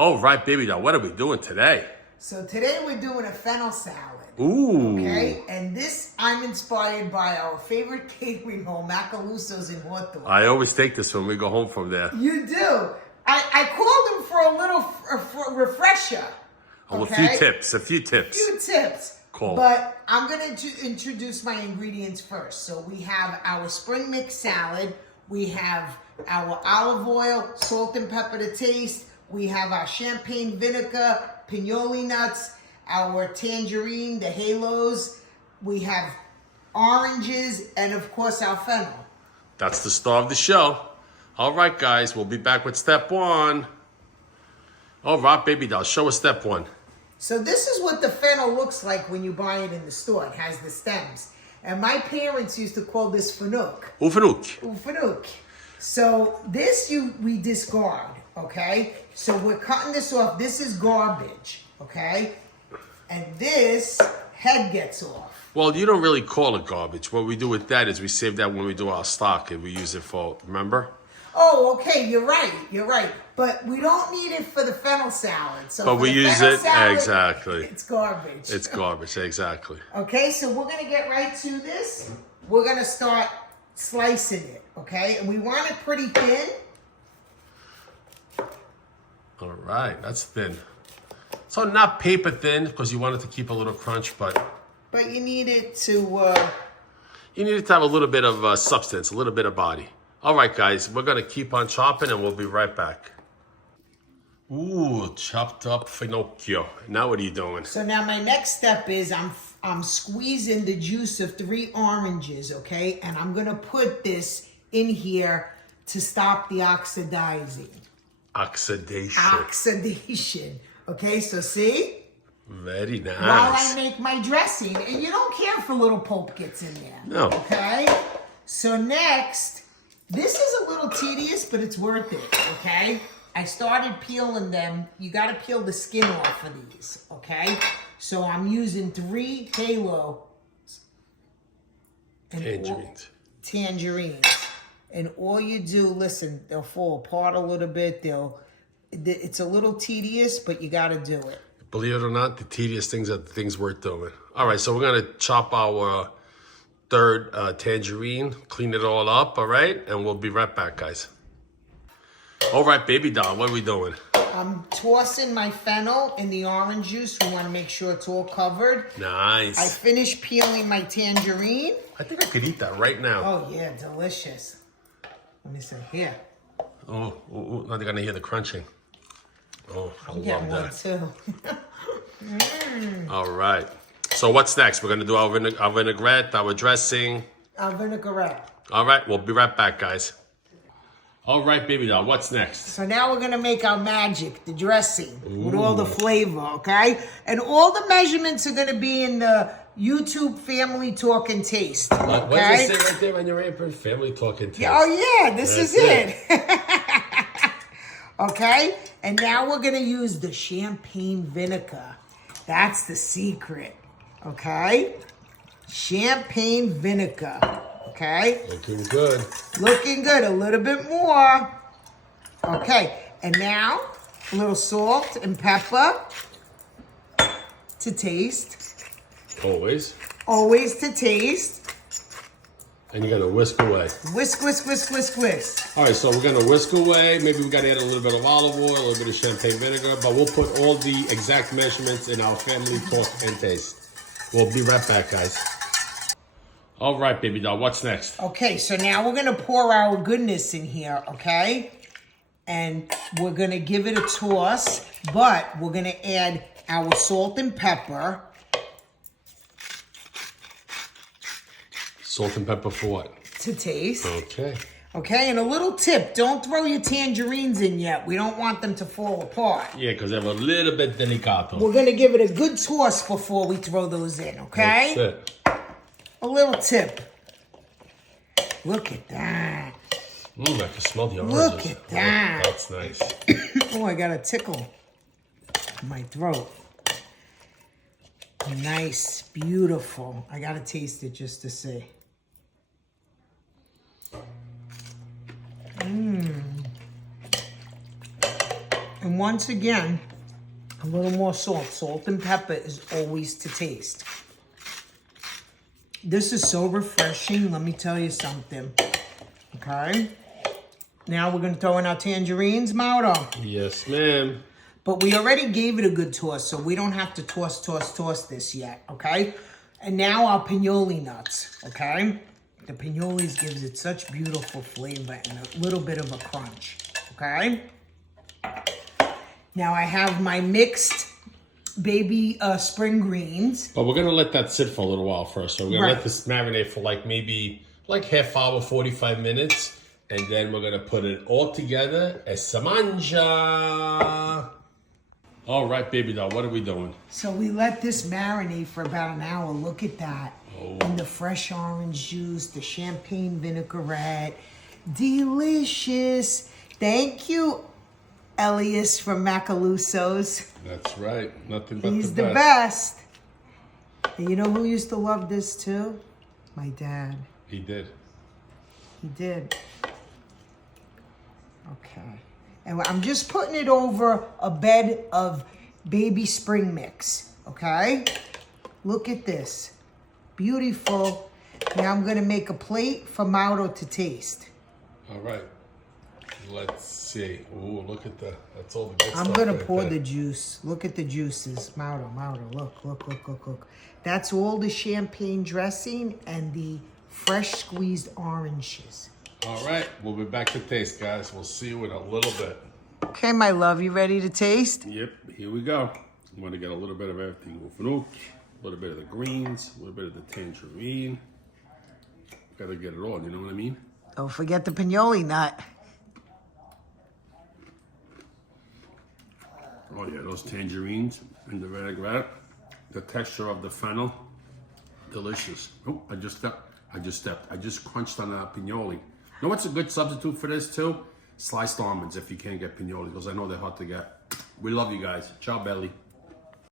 All right, baby doll, what are we doing today? So today we're doing a fennel salad. Ooh. Okay, and this I'm inspired by our favorite catering home, Macaluso's in Hawthorne. I always take this when we go home from there. You do. I called them for a little refresher. Oh, Okay? a few tips. Cool. But I'm going to introduce my ingredients first. So we have our spring mix salad. We have our olive oil, salt and pepper to taste. We have our champagne vinegar, pignoli nuts, our tangerine, the halos. We have oranges, and of course our fennel. That's the star of the show. All right, guys, we'll be back with step one. All right, baby doll, show us step one. So this is what the fennel looks like when you buy it in the store. It has the stems. And my parents used to call this fenuk. Fenuk. So this we discard, okay? So we're cutting this off. This is garbage, okay? And this head gets off. Well, you don't really call it garbage. What we do with that is we save that when we do our stock and we use it for, remember? Oh, okay, you're right. But we don't need it for the fennel salad. So but we use it, salad, exactly. It's garbage. It's garbage, exactly. Okay, so we're going to get right to this. We're going to start slicing it, okay? And we want it pretty thin. All right, that's thin. So not paper thin, because you want it to keep a little crunch, but you need it to... you need it to have a little bit of substance, a little bit of body. All right, guys, we're going to keep on chopping, and we'll be right back. Ooh, chopped up finocchio. Now what are you doing? So now my next step is I'm squeezing the juice of 3 oranges, okay? And I'm going to put this in here to stop the oxidizing. Oxidation. Okay, so see? Very nice. While I make my dressing. And you don't care if a little pulp gets in there. No. Okay? So next, this is a little tedious, but it's worth it, okay? I started peeling them. You got to peel the skin off of these, okay? So I'm using 3 halos. Tangerines. And all you do, listen, they'll fall apart a little bit. It's a little tedious, but you got to do it. Believe it or not, the tedious things are the things worth doing. All right, so we're going to chop our third tangerine, clean it all up, all right? And we'll be right back, guys. All right, baby doll, what are we doing? I'm tossing my fennel in the orange juice. We want to make sure it's all covered. Nice. I finished peeling my tangerine. I think I could eat that right now. Oh, yeah, delicious. Let me see, here. Oh, now they're going to hear the crunching. Oh, I love that. Too. All right. So what's next? We're going to do our vinaigrette, our dressing. Our vinaigrette. All right, we'll be right back, guys. All right, baby doll, what's next? So now we're going to make our magic, the dressing, with all the flavor, okay? And all the measurements are going to be in the YouTube Family Talk and Taste, okay? What does it say right there on your apron? Family Talk and Taste. Yeah, oh, yeah, this is it. Okay? And now we're going to use the champagne vinegar. That's the secret, okay? Champagne vinegar, okay? Looking good. Looking good. A little bit more. Okay. And now, a little salt and pepper to taste. Always. Always to taste. And you're going to whisk away. Whisk, whisk, whisk, whisk, whisk. All right, so we're going to whisk away. Maybe we got to add a little bit of olive oil, a little bit of champagne vinegar, but we'll put all the exact measurements in our Family Talk and Taste. We'll be right back, guys. All right, baby doll, what's next? Okay, so now we're going to pour our goodness in here, okay? And we're going to give it a toss, but we're going to add our salt and pepper. Salt and pepper for what? To taste. Okay. Okay, and a little tip, don't throw your tangerines in yet. We don't want them to fall apart. Yeah, because they're a little bit delicato. We're going to give it a good toss before we throw those in, okay? That's it. A little tip. Look at that. I can smell the oranges. Look at that. Oh, that's nice. Oh, I got a tickle in my throat. Nice, beautiful. I got to taste it just to see. And once again, a little more salt. Salt and pepper is always to taste. This is so refreshing, let me tell you something. Okay? Now we're gonna throw in our tangerines, Mauro. Yes, ma'am. But we already gave it a good toss, so we don't have to toss this yet, okay? And now our pignoli nuts, okay? The pignolis gives it such beautiful flavor and a little bit of a crunch, okay? Now I have my mixed baby spring greens. But we're gonna let that sit for a little while first. So we're gonna Right. let this marinate for like maybe like half hour, 45 minutes. And then we're gonna put it all together as samanja. All right, baby doll, what are we doing? So we let this marinate for about an hour. Look at that. Oh. And the fresh orange juice, the champagne vinaigrette. Delicious. Thank you, Elias from Macaluso's. That's right, nothing but He's the the best. And you know who used to love this too? My dad. He did. He did. Okay. And I'm just putting it over a bed of baby spring mix. Okay? Look at this. Beautiful. Now I'm going to make a plate for Mauro to taste. All right. Let's see. Ooh, look at that's all the good stuff. I'm going to right pour there. the juice. Look at the juices. Mauro, look. That's all the champagne dressing and the fresh squeezed oranges. All right, we'll be back to taste, guys. We'll see you in a little bit. Okay, my love, you ready to taste? Yep, here we go. I'm gonna get a little bit of everything. A little bit of the greens, a little bit of the tangerine. Gotta get it all, you know what I mean? Don't forget the pignoli nut. Oh yeah, those tangerines and the vinaigrette. The texture of the fennel, delicious. Oh, I just crunched on that pignoli. You know what's a good substitute for this too? Sliced almonds if you can't get pignoli, because I know they're hard to get. We love you guys. Ciao, belly.